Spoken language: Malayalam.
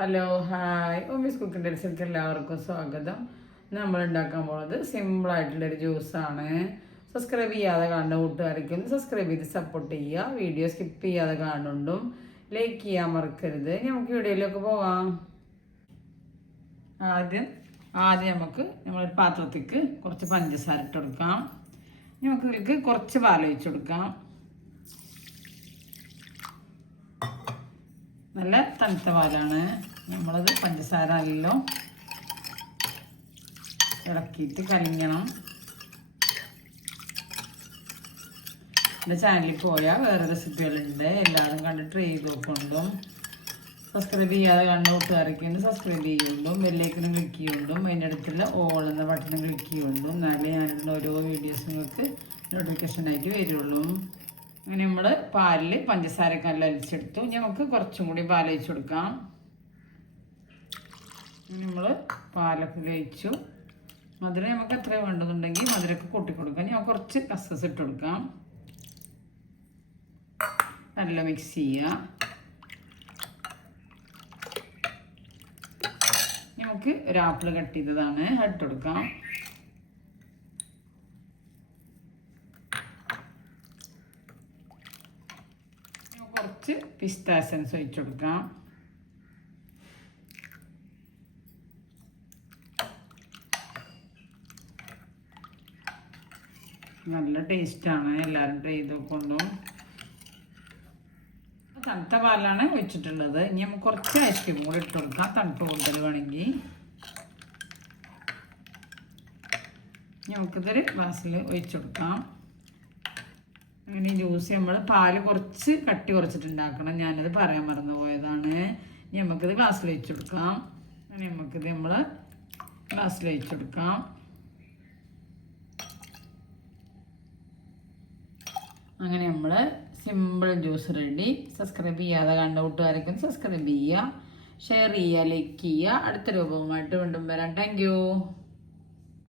ഹലോ ഹായ് ഓമീസ് കുക്കിംഗ് ഡെൽസിലേക്ക് എല്ലാവർക്കും സ്വാഗതം. നമ്മൾ ഉണ്ടാക്കാൻ പോകുന്നത് സിമ്പിളായിട്ടുള്ളൊരു ജ്യൂസാണ്. സബ്സ്ക്രൈബ് ചെയ്യാതെ കാണുന്ന കൂട്ടുകാർക്ക് ഒന്ന് സബ്സ്ക്രൈബ് ചെയ്ത് സപ്പോർട്ട് ചെയ്യുക. വീഡിയോ സ്കിപ്പ് ചെയ്യാതെ കാണുന്നുണ്ടും ലൈക്ക് ചെയ്യാൻ മറക്കരുത്. നമുക്ക് വീഡിയോയിലേക്ക് പോവാം. ആദ്യം നമുക്ക് നമ്മളൊരു പാത്രത്തേക്ക് കുറച്ച് പഞ്ചസാര ഇട്ട് കൊടുക്കാം. നമുക്ക് ഇതിലേക്ക് കുറച്ച് പാൽ ഒഴിച്ച് കൊടുക്കാം. നല്ല തണുത്ത പാലാണ്. നമ്മളത് പഞ്ചസാര നല്ലോ ഇളക്കിയിട്ട് കലങ്ങണം. എൻ്റെ ചാനലിൽ പോയാൽ വേറെ റെസിപ്പികളുണ്ട്, എല്ലാവരും കണ്ട് ട്രൈ ചെയ്ത് നോക്കൊണ്ടും സബ്സ്ക്രൈബ് ചെയ്യാതെ കണ്ട കൂട്ടുകാരൊക്കെ സബ്സ്ക്രൈബ് ചെയ്യുകൊണ്ടും ബെല്ലൈക്കനും ക്ലിക്ക് ചെയ്യുകൊണ്ടും അതിൻ്റെ അടുത്തുള്ള ഓൾ എന്ന ബട്ടൺ ക്ലിക്ക് ചെയ്യുകൊണ്ടും എന്നാലേ ഞാനിടുന്ന ഓരോ വീഡിയോസ് നിങ്ങൾക്ക് നോട്ടിഫിക്കേഷനായിട്ട് വരുള്ളൂ. അങ്ങനെ നമ്മൾ പാലിൽ പഞ്ചസാരയൊക്കെ നല്ല അരിച്ചെടുത്തു. നമുക്ക് കുറച്ചും കൂടി പാൽ ഒഴിച്ച് കൊടുക്കാം. നമ്മൾ പാലൊക്കെ ഒഴിച്ചു. മധുരം നമുക്ക് എത്ര വേണ്ടതുണ്ടെങ്കിൽ മധുരമൊക്കെ കൂട്ടി കൊടുക്കാം. ഞാൻ കുറച്ച് കസ്കസ് ഇട്ട് കൊടുക്കാം. നല്ല മിക്സ് ചെയ്യുക. നമുക്ക് ഒരു ആപ്പിൾ കട്ട് ചെയ്തതാണ് ഇട്ട് കൊടുക്കാം. കുറച്ച് പിസ്ത എസൻസ് ഒഴിച്ചു കൊടുക്കാം. നല്ല ടേസ്റ്റാണ്, എല്ലാവരും ട്രൈ ചെയ്ത് നോക്കൊണ്ടും. തണുത്ത പാലാണ് ഒഴിച്ചിട്ടുള്ളത്. ഇനി നമുക്ക് കുറച്ച് ഐസ്ക്രീം കൂടി ഇട്ട് കൊടുക്കാം, തണുപ്പ് കൂടുതൽ വേണമെങ്കിൽ. നമുക്കിതൊരു ഗ്ലാസ്സിൽ ഒഴിച്ചു കൊടുക്കാം. അങ്ങനെ ജ്യൂസ് നമ്മൾ പാല് കുറച്ച് കട്ടി കുറച്ചിട്ടുണ്ടാക്കണം, ഞാനത് പറയാൻ മറന്നു പോയതാണ്. നമുക്കിത് ഗ്ലാസ്സിൽ ഒഴിച്ചു കൊടുക്കാം. അങ്ങനെ നമുക്കിത് നമ്മൾ ഗ്ലാസ്സിൽ ഒഴിച്ചു കൊടുക്കാം. അങ്ങനെ നമ്മൾ സിമ്പിൾ ജ്യൂസ് റെഡി. സബ്സ്ക്രൈബ് ചെയ്യാതെ കണ്ട കൂട്ടുകാരൊക്കെ സബ്സ്ക്രൈബ് ചെയ്യുക, ഷെയർ ചെയ്യുക, ലൈക്ക് ചെയ്യുക. അടുത്ത രൂപവുമായിട്ട് വീണ്ടും വരാം. Thank you.